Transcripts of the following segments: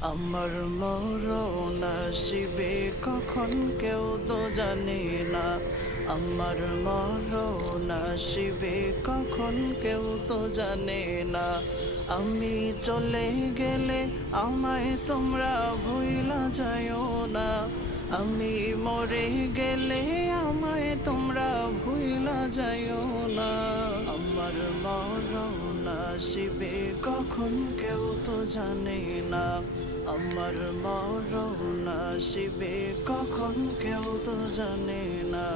আমার মরণ আসিবে কখন কেউ তো জানে না। আমার মরণ আসিবে কখন কেউ তো জানে না। আমি চলে গেলে আমায় তোমরা ভুইলা যাইও না। আমি মরে গেলে আমায় তোমরা ভুইলা যাইও না। আমার মরণ আসিবে কখন কেউ তো জানে না। আমার মরণ আসিবে কখন কেউ তো জানে না।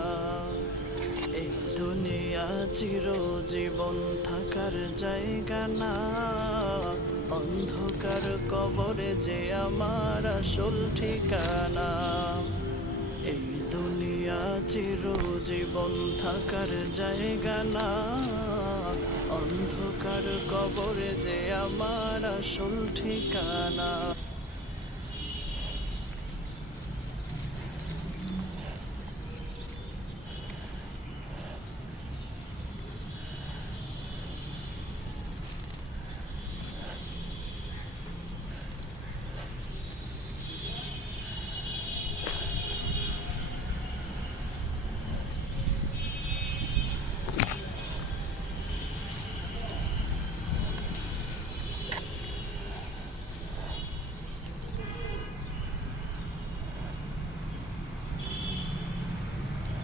এই দুনিয়া চিরজীবন থাকার জায়গা না। অন্ধকার কবরে যে আমার আসল ঠিকানা। এই দুনিয়া চিরজীবন থাকার জায়গা না। অন্ধকার কবরে যে আমার আসল ঠিকানা।